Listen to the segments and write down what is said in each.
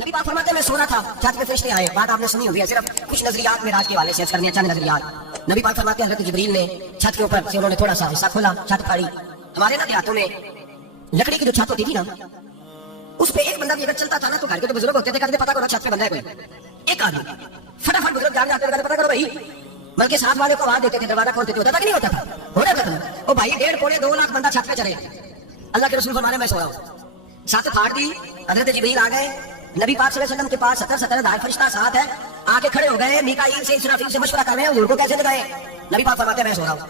نبی پاک فرماتے ہیں میں سو رہا تھا، چھت پہ فرشتے آئے. بات آپ نے سنی ہوگی ہے، صرف کچھ نظریات معراج کے حوالے سے کرنے چند نظریات. نبی پاک فرماتے ہیں حضرت جبریل نے چھت کے اوپر سے انہوں نے تھوڑا سا حصہ کھولا، چھت پھاڑی. ہمارے نا دیہاتوں میں لکڑی کی جو چھت ہوتی تھی نا، اس پہ ایک بندہ بھی اگر چلتا تھا نا تو گھر کے جو بزرگ ہوتے تھے کہتے پتا کرو چھت پہ بندہ ہے کوئی. ایک آدمی فٹافٹ بزرگ جان جاتے تھے پتا کرو بھائی، بلکہ ساتھ والے کو آواز دیتے تھے، دروازہ کھولتے تھے. ہوتا تھا کہ نہیں ہوتا تھا؟ ہو جاتا تھا. او بھائی 1.5 پونے 2 لاکھ بندہ چھت پہ چڑھے. اللہ کے رسول فرمانے میں سو رہا ہوں، چھت پھاڑ دی. حضرت جبریل آ گئے نبی پاک صلی اللہ علیہ وسلم کے پاس. 70 فرشتہ ساتھ ہے، آ کے کھڑے ہو گئے. میکائیل سے اسرافیل سے مشورہ کر رہے ہیں حضور کو کیسے لگائے. نبی پاک فرماتے ہیں میں سو رہا ہوں.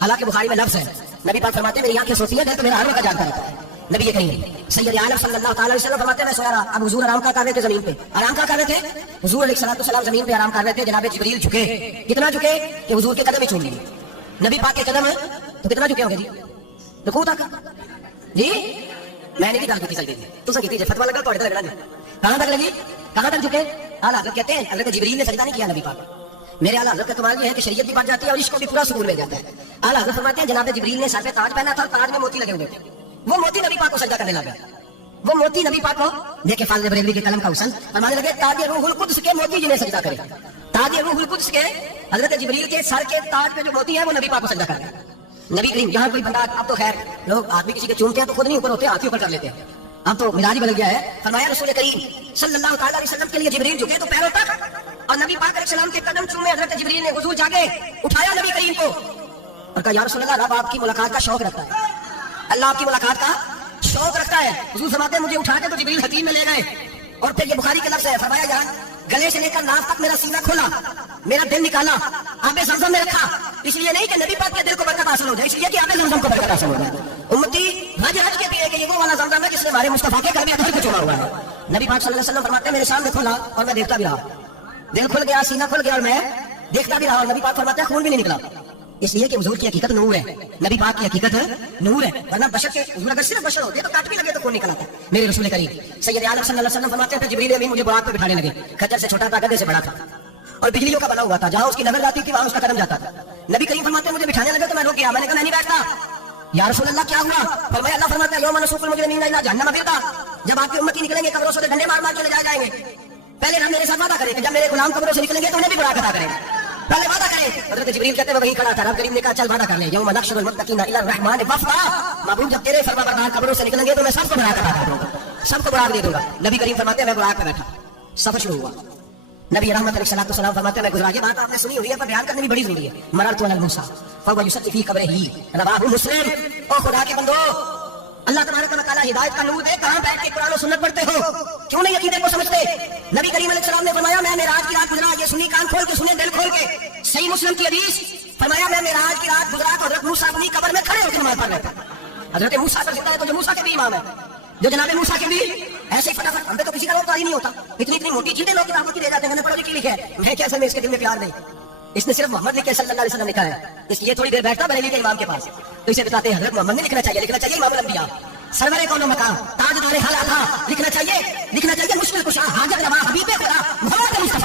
حالانکہ بخاری میں لفظ ہے، نبی پاک فرماتے ہیں میری آنکھیں سوتی ہیں تو میرا ہر وقت جاگتا رہتا ہے. نبی کہیں سید عالم صلی اللہ تعالی علیہ وسلم فرماتے ہیں میں سویا رہا. اب حضور آرام کر رہے تھے زمین پہ. آرام کر رہے تھے حضور علیہ الصلوۃ والسلام زمین پہ آرام کر رہے تھے. جناب جبریل جھکے. کتنا جھکے کہ حضور کے قدم ہی چھو لیے. نبی پاک کے قدم تو کتنا جھکے ہوں گے جی؟ رکوع تک جی. میں نے بھی گل کی سکتی تھی تو سکتی تھی فتوا لگا تو لگنا نہیں. کہاں تک لگی؟ کہاں تک جھکے؟ اعلیٰ حضرت کہتے ہیں حضرت جبریل نے سجدہ نہیں کیا نبی پاک. میرے اعلیٰ حضرت کا کمال یہ ہے کہ شریعت بھی بڑھ جاتی ہے اور عشق کو بھی پورا سکون مل جاتا ہے. اعلیٰ حضرت فرماتے ہیں جناب جبریل نے سر پہ تاج پہنا تھا اور تاج میں موتی لگے ہوئے تھے. وہ موتی نبی پاک کو سجدہ کرنے لگا. وہ موتی نبی پاک کو دیکھے فاضل بریلوی کے قلم کا حسن فرمانے لگے تاج روح القدس کے موتی جنہیں سجدہ کرے. تاج روح القدس کے حضرت جبریل کے سر کے تاج پہ جو موتی ہے وہ نبی پاک کو سجدہ کرے. نبی کریم یہاں کوئی بندہ، اب تو خیر لوگ آدمی کسی کے چومتے ہیں تو خود نہیں اوپر ہوتے، ہاتھی اوپر کر لیتے ہیں. اب تو مزاج بدل گیا ہے. فرمایا رسول کریم صلی اللہ تعالی علیہ وسلم کے لیے جبریل جھکے تو پیروں تک اور نبی پاک علیہ السلام کے قدم چومے. حضرت جبریل نے حضور جاگے اٹھایا نبی کریم کو اور کہا یا رسول اللہ رب آپ کی ملاقات کا شوق رکھتا ہے، اللہ آپ کی ملاقات کا شوق رکھتا ہے. حضور فرماتے ہیں مجھے اٹھا کے تو جبریل حتیم میں لے گئے. اور پھر یہ بخاری کے لفظ ہے، فرمایا یہاں گلے سے لے کر ناف تک میرا سینہ کھولا، میرا دل نکالا، آب زمزم میں رکھا. اس لیے نہیں کہ نبی پاک کے دل کو برکت حاصل ہو جائے، اس لیے کہ آب زمزم کو برکت حاصل ہو جائے. امتی حج حج کے پیے کہ یہ وہ والا زمزم ہے جس نے ہمارے مصطفیٰ کے قلب ادھر کو چھوڑا ہوا ہے. نبی پاک صلی اللہ علیہ وسلم فرماتے ہیں میرے سامنے کھولا اور میں دیکھتا بھی رہا. دل کھل گیا، سینہ کھل گیا اور میں دیکھتا بھی رہا. اور نبی پاک فرماتے ہیں خون بھی نہیں نکلا، اس لیے کہ حضور کی حقیقت نور ہے. نبی پاک کی حقیقت نور ہے، ورنہ بشر کے حضور اگر صرف بشر ہوتے تو کٹ بھی لگے تو خون نکل آتا. میرے رسول کریم سید عالم صلی اللہ علیہ وسلم فرماتے ہیں پھر جبریل امین مجھے براق پہ بٹھانے لگے. کھچر سے چھوٹا تھا، گدھے سے بڑا تھا اور بجلیوں کا بنا ہوا تھا. جہاں اس کی نظر جاتی تھی وہاں اس کا قدم جاتا تھا. نبی کریم فرماتے ہیں مجھے بٹھانے لگے تو میں رک گیا. میں نے کہا میں نہیں بیٹھتا. یا رسول اللہ کیا ہوا؟ فرمایا اللہ فرماتا ہے یوم نسوق المجرمین الی جہنم غرقا. جب آپ کی امتی نکلیں گے قبروں سے ڈنڈے مار مار کے لے جائیں گے. پہلے ہم میرے ساتھ وعدہ کریں کہ جب میرے غلام قبروں سے نکلیں گے تو انہیں بھی براق عطا کریں. پہلے وعدہ کریں. حضرت جبریل کہتے ہیں وہیں کھڑا تھا. رب کریم نے کہا چل وعدہ کر لے. یوم نحشر المتقین الی الرحمن وفدا. محبوب جب تیرے فرما بردار قبروں سے نکلیں گے تو میں سب کو براق عطا کر دوں گا، سب کو براق دے دوں گا. نبی کریم فرماتے ہیں میں براق پہ بیٹھا. سفر شروع ہوا. نبی رحمت علیہ الصلوۃ والسلام فرماتے ہیں میں گزرا. یہ بات آپ نے سنی ہوئی ہے پر بیان کرنی بھی بڑی ضروری ہے. مررت علی موسیٰ فهو یصلی فی قبرہ رواہ مسلم. او خدا کے بندو، اللہ تبارک و تعالیٰ ہدایت کا نور دے. کہاں بیٹھ کے قرآن و سنت پڑھتے ہو؟ کیوں نہیں عقیدے کو سمجھتے؟ نبی کریم علیہ السلام نے فرمایا میں معراج کی رات گزرا. یہ سنی کان کھول کے سنے، دل کھول کے. صحیح مسلم کی حدیث فرمایا میں معراج کی رات گزرا تو حضرت موسیٰ اپنی قبر میں کھڑے ہو کے نماز پڑھ رہے تھے. حضرت موسیٰ پر زندہ ہے تو جو موسیٰ کے بھی امام ہے، جو جناب موسیٰ کے بھی ایسے فٹافٹ. ہم پہ تو کسی کا روک تاری نہیں ہوتا. اتنی موٹی چیزیں لوگ کتابوں کی دے جاتے ہیں. میں نے پڑھو لکھی لکھا ہے. میں کیسے میں اس کے دل میں پیار نہیں. اس نے صرف محمد لکھا ہے صلی اللہ علیہ وسلم لکھا ہے. اس لیے تھوڑی دیر بیٹھتا بریلی کے امام کے پاس تو اسے بتاتے ہیں حضرت محمد نے لکھنا چاہیے امام الانبیاء سرور کون و مقام تاجدار حال تھا. لکھنا چاہیے مشکل کشا حاجت روا حبیب خدا محمد مصطفیٰ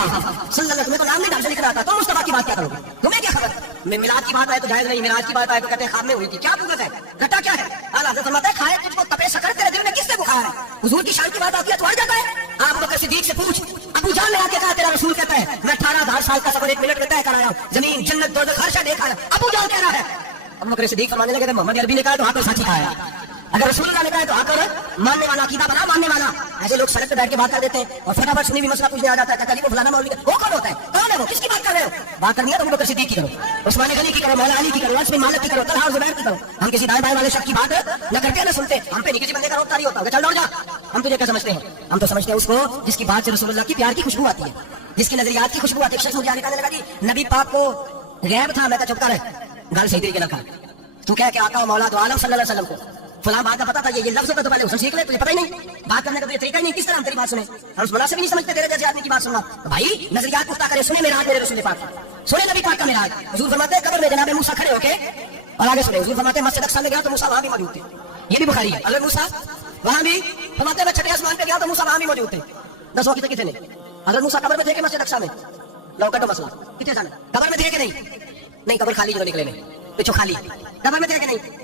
صلی اللہ علیہ وسلم. تو نام نہیں ڈال سے لکھ رہا تھا. تم مصطفیٰ کی بات کیا کرو گے؟ تمہیں کیا خبر؟ میلاد کی بات آئے تو جائز نہیں، میراج کی بات آئے تو کہتے ہیں خواب میں ہوئی تھی. کیا پوچھتا ہے گٹا کیا ہے؟ اعلیٰ حضرت فرماتا ہے کھائے تجھ کو تپے سکر تیرے دل میں کس سے بخار ہے؟ حضور کی شان کی بات آتی ہے تو آ جاتا ہے. آپ بکر صدیق سے پوچھ. ابو جان نے آ کے کہا تیرا رسول کہتا ہے میں 18,000 سال کا سفر 1 منٹ میں طے کر آیا ہوں، زمین جنت دوزخ ہر شے دیکھ آیا. ابو جان کہہ رہا ہے. ابو بکر صدیق فرمانے لگے محمد عربی نے کہا تو آ کر سچ کہا ہے. اگر رسول اللہ نے کہا تو آ کر ماننے والا عقیدہ بنا ماننے والا. ایسے لوگ سڑک پہ بیٹھ کے بات کر دیتے ہیں اور فٹافٹ سنی بھی مسئلہ پوچھنے آ جاتا ہے. کہتا ہے وہ فلانا مولوی وہ کون ہوتا ہے؟ کون ہے وہ؟ کس کی بات کر رہے ہو؟ بات کرنی ہے تو ابو بکر صدیق کی کرو، عثمان غنی کی کرو، مولا علی کی کرو، اسمی مالک کی کرو، طلحہ زبیر کی کرو. ہم کسی دائیں بائیں والے شخص کی بات نہ کرتے نہ سنتے. ہم پہ نہیں کسی بندے کا روک تاری ہوتا ہوگا چل دوڑ جا. ہم تجھے کیا سمجھتے ہیں؟ ہم تو سمجھتے ہیں اس کو جس کی بات سے رسول اللہ کی پیار کی خوشبو آتی ہے، جس کی نظریات کی خوشبو آتی ہے. شخص مجھے آنے کہنے لگا جی نبی پاک کو غیب تھا. میں کہا چپ کر گل صحیح طریقے رکھا. تو کہہ کہ آقا و مولا دو عالم صلی اللہ علیہ وسلم کو فلاں بات کا پتا تھا. یہ لفظ تو پہلے حسن سیکھ لے. تجھے پتہ ہی نہیں بات کرنے کا تجھے طریقہ ہی نہیں. کس طرح ہم تیری بات سنیں؟ ہم مناسب نہیں سمجھتے تیرے جیسے آدمی کی بات سننا. بھائی نظریات پختہ کرے. سنے معراج میرے رسول پاک، سنے نبی پاک کا معراج. حضور فرماتے ہیں قبر میں جناب موسیٰ کھڑے ہو کے اور آگے سنے. حضور فرماتے ہیں مسجد اقصی میں گیا تو موسیٰ وہاں بھی موجود تھے. یہ بھی بخاری ہے. حضرت موسیٰ وہاں بھی فرماتے ہیں میں چھٹے آسمان پہ گیا تو موسیٰ وہاں بھی موجود تھے. دسو کتنے نے حضرت موسیٰ قبر میں تھے کہ مسجد اقصی میں؟ لو کٹو مسئلہ کتنے سال قبر میں تھے کہ نہیں؟ قبر خالی جو نکلے میں پچھو خالی. قبر میں تھے کہ نہیں؟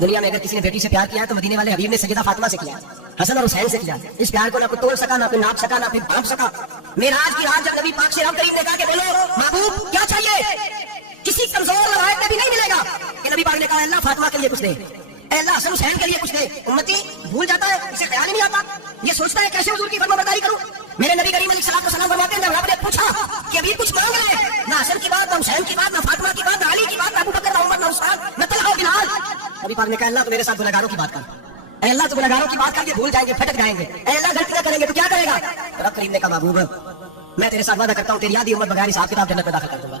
دنیا میں اگر کسی نے بیٹی سے پیار کیا ہے تو مدینے والے حبیب نے سیدہ فاطمہ سے کیا، حسن اور حسین سے کیا. اس پیار کو نہ کوئی تول سکا، نہ کوئی ناپ سکا، نہ کوئی بھانپ سکا. معراج کی رات جب نبی پاک سے رب کریم نے کہا کہ بولو محبوب کیا چاہیے، کسی کمزور روایت میں بھی نہیں ملے گا کہ نبی پاک نے کہا اللہ فاطمہ کے لیے کچھ دے، اے اللہ حسن حسین کے لیے کچھ دے. امتی بھول جاتا ہے، اسے خیال ہی نہیں آتا، یہ سوچتا ہے کیسے حضور کی فرما برداری کروں. میرے نبی کریم علیہ الصلوۃ والسلام فرماتے ہیں جب رب نے پوچھا کہ ابھی کچھ مانگ رہے ہیں، نہ حسن کی بات، نہ حسین کی بات، نہ فاطمہ کی بات، نہ علی کی بات، نہ ابو بکر، نہ عمر، نہ عثمان، نہ طلحہ و بلال. نبی پاک نے کہا اللہ تو میرے ساتھ گنہگاروں کی بات کر، اے اللہ تو گنہگاروں کی بات کر کے بھول جائیں گے، پھٹک جائیں گے، اے اللہ غلطیاں کریں گے تو کیا کرے گا. رب کریم نے کہا محبوب میں تیرے ساتھ وعدہ کرتا ہوں تیری آدھی امت بغیر حساب کتاب جنت میں داخل کر دوں گا.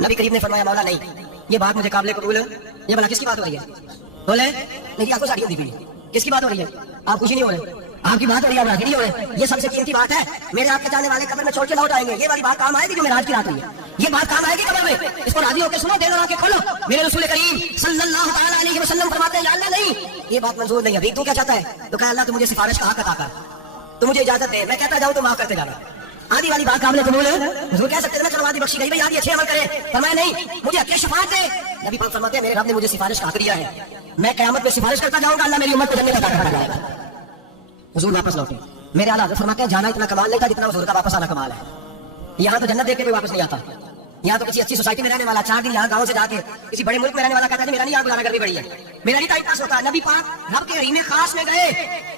نبی کریم نے فرمایا مولا نہیں، یہ بات مجھے قابل قبول ہے. یہ بلا کس کی بات ہو رہی ہے؟ بولے نہیں، آپ کو ساڑی ہوتی پی کس کی بات ہو رہی ہے؟ آپ خوشی نہیں ہو رہے، آپ کی بات ہو رہی ہے، نہیں ہو رہے. یہ سب سے قیمتی بات ہے، میرے آپ کے جانے والے قبر میں چھوڑ کے لوٹ آئیں گے. یہ والی بات کام آئے گی جو معراج کی رات ہوئی ہے، یہ بات کام آئے گی قبر میں. اس کو راضی ہو کے سنو، دل اور آنکھیں کھولو. میرے رسول کریم صلی اللہ تعالیٰ علیہ وسلم فرماتے ہیں یا اللہ نہیں، یہ بات منظور نہیں. ابھی تو کیا چاہتا ہے؟ تو کہا اللہ تو مجھے سفارش کا حق عطا کر، تو مجھے اجازت دے، میں کہتا جاؤں تو معاف کرتے جانا. آدھی والی بات قابل قبول ہے. حضور کہہ سکتے ہیں میں چلو آدھی بخشی گئی بھائی، آدھی اچھے عمل کرے. فرمایا نہیں، مجھے اچھی شفاعت دے. نبی پاک فرماتے ہیں میرے رب نے مجھے سفارش کا حق دیا ہے، میں قیامت میں سفارش کرتا جاؤں گا، اللہ میری امت کو جنت عطا کرتا جائے گا. حضور واپس لوٹے. میرے اعلیٰ حضرت فرماتے ہیں جانا اتنا کمال نہیں تھا جتنا حضور کا واپس آنا کمال ہے. یہاں تو جنت دیکھ کے کوئی واپس نہیں آتا. یہاں تو کسی اچھی سوسائٹی میں رہنے والا 4 دن یہاں گاؤں سے جا کے کسی بڑے ملک میں رہنے والا کہتا ہے میرا نہیں یہاں گزارا گرمی بڑی ہے، میرا نہیں ٹائم پاس ہوتا ہے. نبی پاک رب کے حریم خاص میں گئے.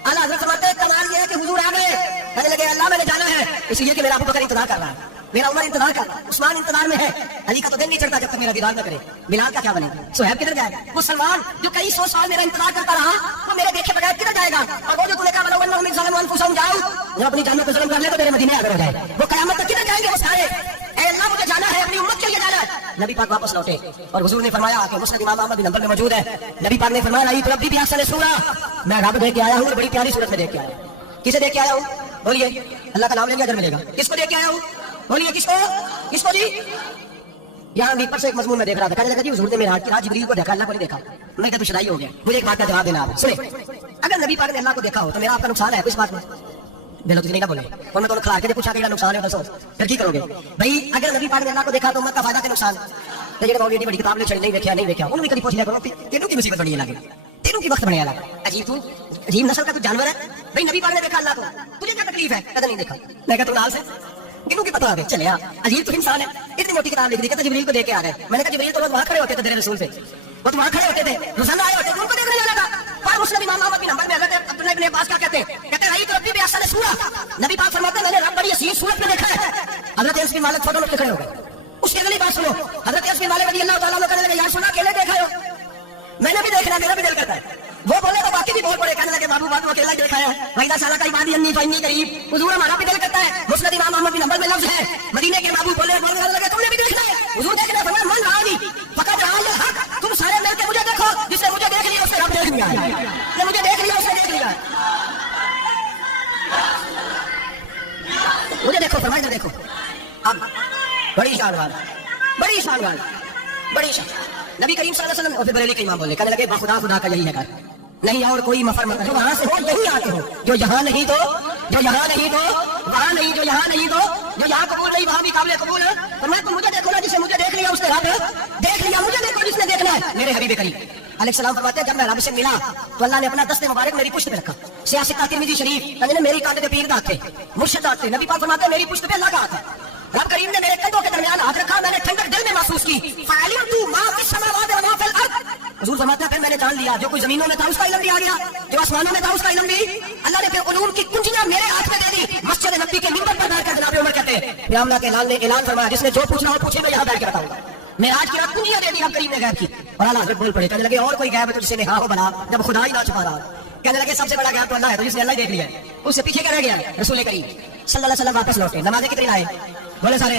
اعلیٰ حضرت فرماتے ہیں کمال یہ ہے کہ حضور آ گئے، کہنے لگے اللہ میں نے جانا ہے، اس لیے کہ میرا ابو بکر انتظار کر رہا ہے، میرا عمر انتظار کر رہا ہے، عثمان انتظار میں ہے، علی کا تو دن نہیں چڑھتا جب تک میرا دیدار نہ کرے. بلال کا کیا بنے گا؟ صہیب کدھر جائے گا؟ وہ سلمان جو کئی 100 سال میرا انتظار کرتا رہا وہ میرے دیکھے بغیر کدھر جائے گا؟ اور وہ جو تم نے کہا بلو من ظلم انفسهم جاؤ، جو اپنی جانوں پہ ظلم کر لے تو میرے مدینے آ کر جائے، وہ قیامت تک کدھر جائیں گے وہ سارے؟ اے اللہ مجھے جانا ہے، اپنی امت کے لیے جانا ہے. نبی پاک واپس لوٹے اور حضور نے فرمایا کہ مسند امام احمد بن حنبل میں موجود ہے. نبی پاک نے فرمایا لا ربی بھی احسن سورہ، میں رب دیکھ کے آیا ہوں، بڑی پیاری صورت میں دیکھ کے آیا ہوں. کسے دیکھ کے آیا ہوں؟ بولیے. اللہ کا نام لے کے اجر ملے گا. کس کو دیکھ کے آیا ہوں؟ بولیے کس کو؟ کس کو جی؟ یہاں پر سے ایک مضمون میں دیکھ رہا تھا، کہنے لگا جی حضور نے معراج کی رات جبریل کو دیکھا، اللہ کو نہیں دیکھا. میں کہا تو شدائی ہو گیا. مجھے ایک بات کا جواب دینا آپ سنیں. اگر نبی پاک نے اللہ کو دیکھا ہو تو میرا آپ کا نقصان ہے کس بات میں؟ دلو تجھے نہیں نہ بولے اور میں تو کھلا کے پوچھا کہ نقصان ہے بس پھر کی کرو گے بھائی؟ اگر نبی پاک نے اللہ کو دیکھا تو امت کا فائدہ کے نقصان ہے. جڑے مولوی بڑی کتاب لے چڑھ نہیں دیکھا نہیں دیکھا انہوں نے کبھی پوچھ لیا کرو تینوں کی مصیبت بڑی لگے، تینوں کی وقت بڑے لگا. عجیب تو عجیب نسل کا تو جانور ہے بھائی. نبی پاک نے دیکھا اللہ کو، تجھے کیا تکلیف ہے؟ کہتا نہیں دیکھا. میں کہتا ہوں نال سے کنوں کی پتہ آ گئی چلے آ. عجیب تو انسان ہے، اتنی موٹی کتاب لکھ دی کہتا جبریل کو دیکھ کے آ گئے. میں نے کہا جبریل تو لوگ وہاں کھڑے ہوتے تھے تیرے رسول پہ، وہ تو وہاں کھڑے ہوتے تھے روزانہ آئے ہوتے تھے، ان کو دیکھنے جانا تھا. پر مسلم امام احمد بن حنبل میں حضرت عبداللہ ابن عباس کیا کہتے ہیں؟ کہتے ہیں رہی تو ربی بھی احسن سورہ. نبی پاک فرماتے ہیں میں نے رب بڑی حسین صورت میں دیکھا ہے. حضرت انس بن مالک فوٹو میں کھڑے ہو گئے. اس کی اگلی بات سنو، حضرت انس بن مالک رضی اللہ تعالیٰ عنہ کہنے لگے یا رسول اللہ اکیلے دیکھا ہو؟ میں نے بھی دیکھنا، میرا بھی دل کرتا ہے. وہ بولے تو باقی بھی بہت بڑے کہنے لگے بابو بات اکیلا دیکھا ہے. وحیدہ سالہ کا عبادی انی فانی قریب، حضور ہمارا بھی دل کرتا ہے. مسند امام احمد بن حنبل میں لفظ ہے مدینے کے بابو بولے لگے تم نے بھی دیکھنا ہے. حضور دیکھنا فرمایا من رانی فقط رأى الحق، تم سارے مل کے مجھے دیکھو، جس نے مجھے دیکھ لیا اسے رب دیکھ لیا، نے مجھے دیکھ لیا اسے دیکھ لیا. مجھے دیکھو فرمایا دیکھو. اب بڑی شان والا، بڑی شان والا، بڑی شان. نبی کریم صلی اللہ علیہ وسلم اور پھر بریلی کے امام بولے کہنے لگے بخدا خدا کا یہی ہے گھر، نہیں اور کوئی مفر مت، جو وہاں سے ہو یہیں آتے ہو، جو یہاں نہیں تو جو یہاں نہیں تو وہاں نہیں، جو یہاں نہیں تو جو یہاں قبول نہیں وہاں بھی قابل قبول ہے. تو میں تم مجھے دیکھو نا، جسے مجھے دیکھ لیا اس نے رب دیکھ لیا، مجھے دیکھو جس نے دیکھنا ہے. میرے حبیب کریم علیہ السلام فرماتے ہیں جب میں رب سے ملا تو اللہ نے اپنا دست مبارک میری پشت پہ رکھا. سیاست ترمذی شریف کہنے میری کاندھے پہ پیر داتے مرشد داتے. نبی پاک فرماتے ہیں میری پشت پہ اللہ کا ہاتھ ہے. رب کریم نے میرے کندھوں کے درمیان ہاتھ رکھا، میں نے ٹھنڈک دل میں محسوس کی. فعلمت ما فی السماوات و ما فی الارض. حضور فرماتے ہیں پھر میں نے جان لیا جو کوئی زمینوں میں تھا اس کا علم بھی آ گیا، جو آسمانوں میں تھا اس کا علم بھی. اللہ نے پھر علوم کی کنجیاں میرے ہاتھ میں دے دی. مسجد نبی کے منبر پر بیٹھ کر جناب عمر کہتے ہیں پیغمبر کے لال نے اعلان فرمایا جس نے جو پوچھنا ہو پوچھے، میں یہاں بیٹھ کے بتاؤں گا. معراج کی رات کنجیاں دے دی رب کریم نے غیب کی. اور اللہ حضرت بول پڑے کہنے لگے اور کوئی غیب ہے تو جسے نہا ہو بنا جب خدا ہی نہ چھپا رہا. کہنے لگے سب سے بڑا غیب تو اللہ ہے تو جس نے اللہ دیکھ لیا ہے. اس سے پیچھے کیا رہ گیا؟ رسول کریم صلی اللہ علیہ وسلم واپس لوٹے. نمازیں کتنی لائے؟ بولے سارے.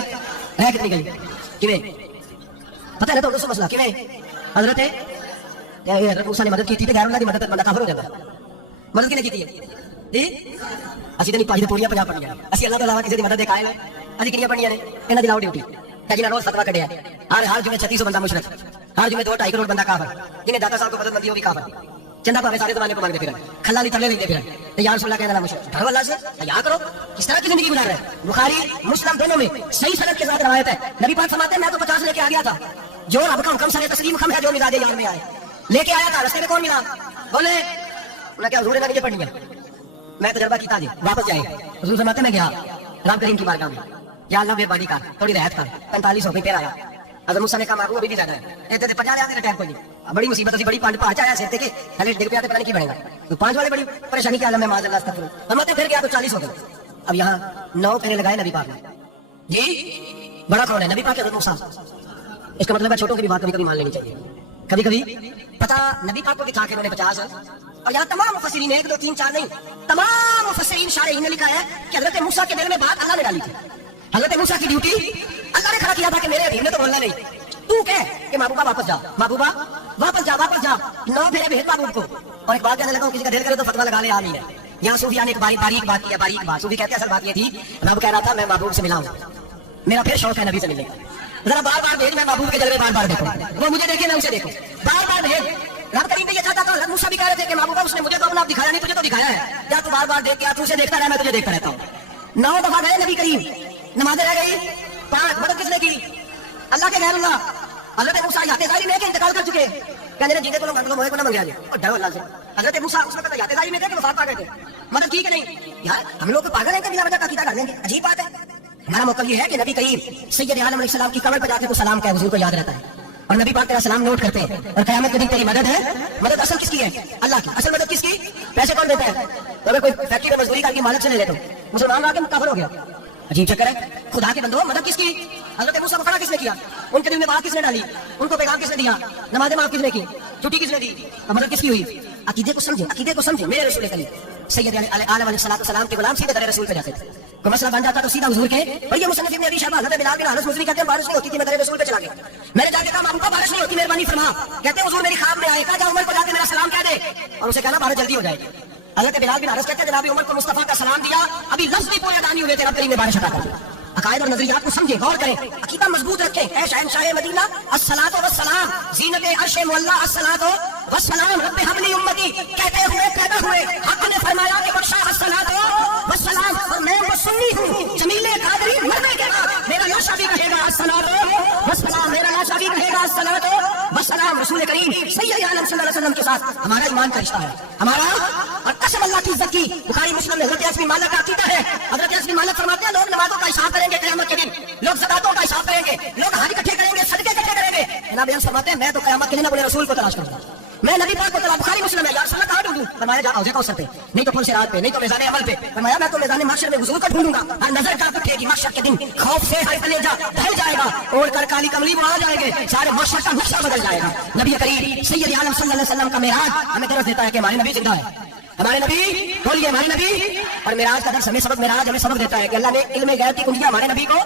رہ کتنی گئی؟ کیویں پتہ ہے تو اس مسئلہ کیویں حضرت حضرت موسیٰ نے مدد کی تھی غیر اللہ کی مدد بندہ کافر ہو جاتا ہے. مدد کی نہیں کی تھی جی اسی تو نہیں پائی پوریاں 50 پڑھیاں اسی اللہ تو علاوہ کسی کی مدد دکھائے ہیں. اسی کنیاں پڑھیاں نے انہاں دی لاؤ ڈیوٹی کہ جنہاں روز فتویٰ کڈیا ہر جمعے 3600 بندہ مشرک، ہر جمعے 2.5 کروڑ بندہ کافر، جنہیں داتا صاحب کو مدد مندی ہوگی کافر، چندہ پاوے سارے زمانے کو مانگتے پھریں، کھلا نہیں تلے لیتے پھریں. یا رسول اللہ کہنا مشرک، ڈرو اللہ سے حیا کرو. کس طرح کی زندگی گزار رہے ہیں؟ بخاری مسلم دونوں میں صحیح سند کے ساتھ روایت ہے. نبی پاک فرماتے ہیں میں تو 50 لے کے آ گیا تھا، جو رب کا حکم سارے تسلیم خم ہے جو مزاج یار میں آئے، لے کے آیا تھا, رستے میں کون ملا, بولے انہیں کیا حضور نے یہ پڑھنی ہے, میں تجربہ کیتا جی واپس جائے. حضور فرماتے میں گیا رام کریم کی بارگاہ میں, یا اللہ مہربانی کر تھوڑی رعایت کر, 45 ہو گئی پھر آیا. حضرت موسیٰ نے کہا معبود ابھی نہیں زیادہ ہے, اتنے تے 50 لے ٹائم کوئی نہیں, بڑی مصیبت سی, بڑی پانچ آیا سیتے کے ہلے ڈگ پیا تو پتہ نہیں کی بنے گا, تو 5 والے بڑی پریشانی کے عالم میں معاذ اللہ استغفر. فرماتے پھر گیا تو 40 ہو گئے. اب یہاں 9 پھیرے لگائے نبی پاک نے جی, بڑا کون ہے نبی پاک حضرت موسیٰ. اس کا مطلب ہے چھوٹوں کی بھی بات کبھی کبھی مان لینی چاہیے. کبھی کبھی پتہ نبی پاک کو دکھا کے انہوں نے 50, اور یہاں تمام مفسرین 1 2 3 4 نہیں, تمام مفسرین شارحین نے لکھا ہے کہ حضرت موسیٰ کے دل میں بات اللہ نے ڈالی تھی. حضرت موسیٰ کی ڈیوٹی اللہ نے کھڑا کیا تھا کہ میرے ابھی نے تو بولنا نہیں, تو کہہ کہ محبوبہ واپس جا, محبوبہ واپس جا, واپس جا. 9 پھیرے بھیج محبوب کو. اور ایک بات کہنے لگا, کسی کا دل کرے تو فتویٰ لگا لے, آمین ہے. یہاں صوفیہ نے ایک باریک بات کی ہے, باریک بات. صوفی کہتے ہیں اصل بات یہ تھی, رب کہہ رہا تھا میں محبوب سے ملا ہوں, میرا پھر شوق ہے نبی سے ملنے کا, ذرا بار بار بھیج, میں محبوب کے جلوے بار بار دیکھوں, وہ مجھے دیکھے میں اسے دیکھوں, بار بار بھیج. رب کریم نے یہ چاہتا تھا, موسیٰ بھی کہہ رہے تھے کہ محبوبہ اس نے مجھے تو اپنا دکھایا نہیں, تجھے تو دکھایا ہے, یا تو بار بار دیکھ کے تو اسے دیکھتا رہا, میں تجھے دیکھتا رہتا ہوں. 9 دفعہ گئے نبی کریم, نمازیں رہ گئی 5, مدد کس نے کی, اللہ کے غیر اللہ. حضرت موسیٰ حیات ظاہری میں کہ انتقال کر چکے, کہنے جینے کو موہے کو نہ منگیا جی, اور ڈرو اللہ سے. حضرت موسیٰ اس وقت حیات ظاہری میں تھے کہ وفات پا گئے تھے, مدد کی کہ نہیں. یار ہم لوگ پاگل ہیں کہ بلا وجہ کا عقیدہ کر لیں گے, عجیب بات ہے. ہمارا موقع یہ ہے کہ نبی کریم سید عالم علیہ السلام کی قبر پہ جا کے تو سلام کیا, حضور کو یاد رہتا ہے, اور نبی پاک تیرا سلام نوٹ کرتے ہیں, اور قیامت کے دن تیری مدد ہے. مدد اصل کس کی ہے, اللہ کی. اصل مدد کس کی, پیسے کون دیتا ہے. تو اگر کوئی فیکٹری میں مزدوری کر کے مالک سے لے لے تو مسلمان آ کے کافر ہو گیا, عجیب چکر ہے. خدا کے بندو, مدد کس کی, حضرت موسیٰ کو کھڑا کس نے کیا, ان کے دل میں بات کس نے ڈالی, ان کو پیغام کس نے دیا, نمازیں معاف کس نے کی, چھٹی کس نے دی, مدد کس کی ہوئی. عقیدے کو سمجھے, عقیدے کو سمجھے. میرے رسول کریم سید عالم علیہ السلام کے غلام سیدھے در رسول پہ جاتے تھے, کوئی مسئلہ بن جاتا تو سیدھا حضور کے. اور یہ مصنف ابن ابی شیبہ حضرت بلال بن انس مصری کہتے ہیں بارش نہیں ہوتی تھی, میں در رسول پہ چلا گیا, میں نے جا کے کہا محبوبہ بارش نہیں ہوتی, مہربانی فرما. کہتے ہیں حضور میری خواب میں آئے, کہا جا عمر کو جا کے میرا سلام کہہ دے, اور اسے کہنا بارش جلدی ہو جائے. حضرت بلال بن انس کہتے ہیں جناب عمر کو مصطفیٰ کا سلام دیا, ابھی لفظ بھی پورے ادا نہیں ہوئے تھے, رب کریم نے بارش عطا کر دی. عقائد اور نظریات کو سمجھیں, غور کریں, عقیدہ مضبوط رکھیں. اے شہنشاہ مدینہ الصلاۃ والسلام, زینت عرش مولا الصلاۃ والسلام, رب حبلی امتی کہتے ہوئے پیدا ہوئے, حق نے فرمایا کہ بخشا الصلاۃ والسلام, اور میں وہ سنی ہوں جمیل قادری مرنے کے بعد میرا لاشا بھی رہے گا الصلاۃ والسلام, میرا لاشا بھی رہے گا الصلاۃ والسلام. رسول کریم سید عالم صلی اللہ علیہ وسلم کے ساتھ ہمارا ایمان کا رشتہ ہے, ہمارا, اور قسم اللہ کی عزت کی. بخاری مسلم میں حضرت اسمی مالک کا عقیدہ ہے. حضرت اسمی مالک فرماتے ہیں لوگ نمازوں کا حساب کریں گے قیامت کے دن, لوگ زکاتوں کا حساب کریں گے, لوگ حج اکٹھے کریں گے, صدقے اکٹھے کریں گے. جناب عالم فرماتے ہیں میں تو قیامت کے دن اپنے رسول کو تلاش کروں گا, میں نبی پاک کو تلاش. بخاری مسلم ہے, یا رسول اللہ کہاں ڈھونڈوں, فرمایا جا اوزے کوثر پہ, نہیں تو پل صراط پہ, نہیں تو میزان عمل پہ. فرمایا میں تو میزان محشر میں حضور کو ڈھونڈوں گا, ہر نظر کا اٹھے گی محشر کے دن, خوف سے ہر کلیجہ ڈھل جائے گا, اوڑھ کر کالی کملی وہ آ جائیں گے, سارے محشر کا نقشہ بدل جائے گا. نبی کریم سید عالم صلی اللہ علیہ وسلم کا معراج ہمیں درس دیتا ہے کہ ہمارے نبی زندہ ہے, ہمارے نبی بولیے ہمارے نبی. اور معراج کا درس ہمیں سبق, معراج ہمیں سبق دیتا ہے کہ اللہ نے علم غیب کی کنجیاں ہمارے نبی کو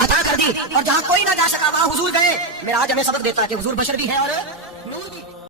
عطا کر دی, اور جہاں کوئی نہ جا سکا وہاں حضور گئے. معراج ہمیں سبق دیتا ہے کہ حضور بشر بھی ہے اور نور